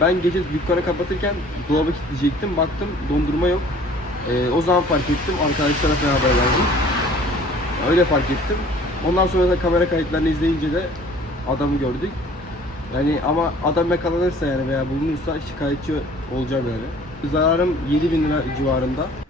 Ben gece dükkanı kapatırken dolabı kilitleyecektim. Baktım dondurma yok. Ee, o zaman fark ettim. Arkadaşlara falan verdim. Öyle fark ettim. Ondan sonra da kamera kayıtlarını izleyince de adamı gördük. Yani ama adam yakalanırsa yani veya bulunursa şikayetçi olacağım yani. Zararım 7000 lira civarında.